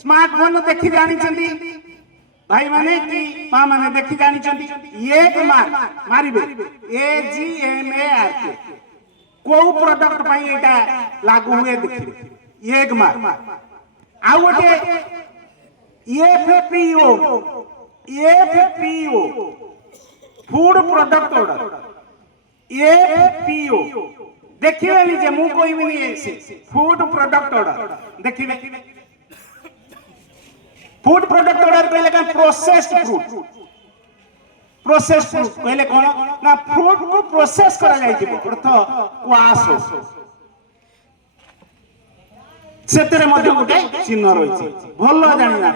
स्मार्टफोन देखि जानि चंदी भाई माने की मां माने देखि जानि चंदी एक मार्क मारिबे AGMARK को प्रोडक्ट पाई एटा लागू हुए देखिबे एक मार्क आउ गोटे FPO food product order FPO देखिए लीजिए मु कोई भी नहीं है फूड प्रोडक्ट ऑर्डर देखिए फूड प्रोडक्ट गुड़ार कहले का प्रोसेस्ड फ्रूट प्रोसेस्ड फ्रूट कहले कोन ना फ्रूट को प्रोसेस करा जाई थिबो अर्थ क्वास सेतरे मध्ये गोटे चिन्ह रहिछि भलो जानिना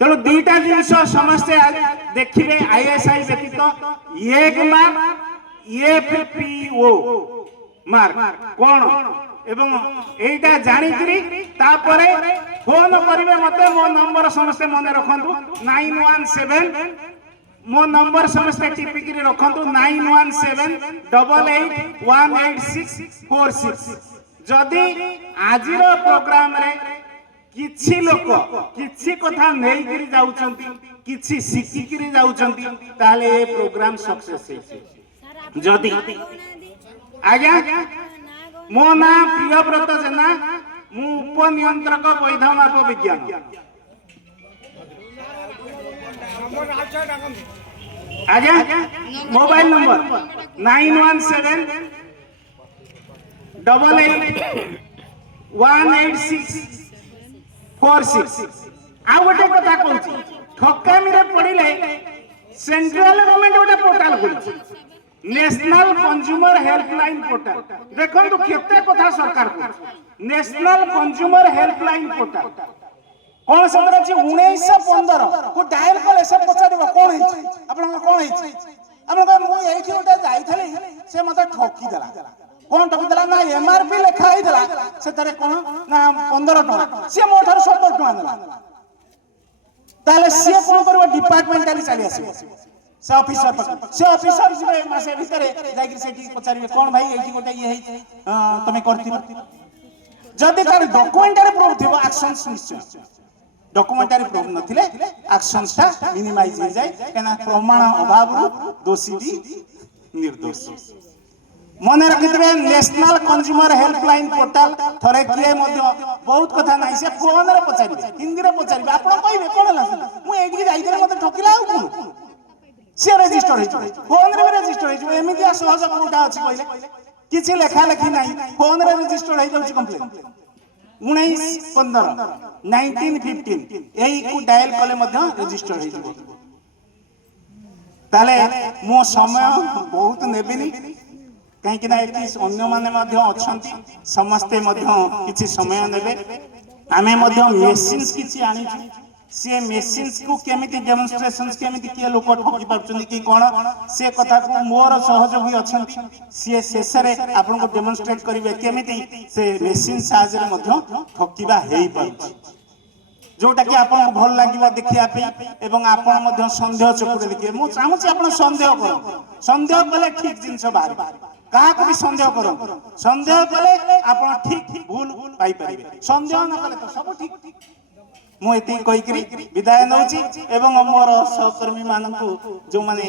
तेणु दुईटा जिनिस समस्ते देखिए आईएसआई व्यतीत एक मार्क एफपीओ मार्क कौन एवं एटा जानिकरी तापरे फोन करिवे मते मो नंबर समस्ते मन रखंतु 917 मो नंबर समस्ते टिपिकरी रखंतु 9178818646 जदि आजिर प्रोग्राम रे किछि लोक किछि कथा नै करी जाउचंती किछि सिखि करी जाउचंती ताले ए प्रोग्राम सक्सेस हे जदि आज्ञा मो ना प्रियव्रत जेना मु उपनियंत्रक वैधमाप विज्ञान आज्ञा मोबाइल नंबर 9178818646 आ गोटे कथा कहूँ ठकामी रे पड़िले सेंट्रल गवर्नमेंट गोटे पोर्टाल खोली नेशनल कंज्यूमर हेल्पलाइन पोर्टाल देखो केते कथा सरकार को नेशनल कंज्यूमर हेल्पलाइन पोर्टाल कौन सब अछि 1915 को डायल कले से पचारिबो कोन है आपन कोन है आपन मु एठी गोटे जाइथली से मते ठकी देला कोन ठकी देला ना एमआरपी लिखा है देला से तरे कोन ना 15 टका से मोठार 70 टका देला ताले से कोन करबो डिपार्टमेंटली चली आसीबो से ऑफिसर जिबे मासे भितरे जाइकि सेठी पचारिबे कोन भाई एठी गोटे ये है तमे करती जदि तार डॉक्यूमेंटरी प्रूफ थिबो एक्शंस निश्चय डॉक्यूमेंटरी प्रूफ नथिले एक्शंस ता मिनिमाइज हो जाय केना प्रमाण अभाव दोषी भी निर्दोष मने रखितबे नेशनल कंज्यूमर हेल्पलाइन पोर्टल थरे किए मध्ये बहुत कथा नाही से फोन रे पचारिबे हिंदी रे पचारिबे आपण कहिबे कोन ला मु एठी जाइतले मते ठकिला आ कोन से रजिस्टर है फोन रे रजिस्टर है एमितिया सहज कोटा अछि कहले किछि लेखा लेखि नाही फोन रे रजिस्टर है जाउछि कंप्लेन 1915 1915 एही को डायल कले मध्ये रजिस्टर है जबो ताले मो समय बहुत नेबिनी कहीं कि ना एठी अन्य माने मध्ये अछंती समस्ते मध्ये किछि समय नेबे आमे मध्ये मेसिन्स किछि आनी से मेसिन्स को केमिति डेमोन्स्ट्रेशंस केमिति के लोक ठकी पाउछन्ती कि कोन से कथा को मोर सहयोगी अछन्ती से शेषरे आपन को डेमोन्स्ट्रेट करिवे केमिति से मेसिन साहाय्य रे मध्ये ठकीबा हेई पाउछ जोटा कि आपन को भल लागिबा देखिया पे एवं आपन मध्ये संदेह चकुरे लिखे मु चाहूची आपन संदेह करो संदेह कले ठीक जिंस बाहर कहा को भी संदेह करो संदेह कले आपन ठीक भूल पाई परिबे संदेह न कले तो सब ठीक मु एति कहि करी विदाय नउची एवं मोर सहकर्मी मानकु जो माने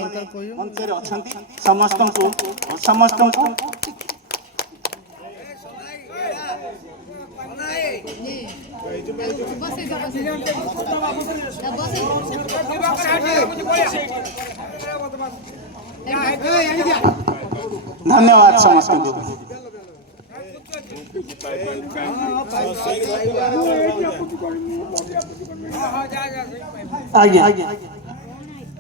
मंच रे अछंती समस्त को धन्यवाद समस्त को आज्ञा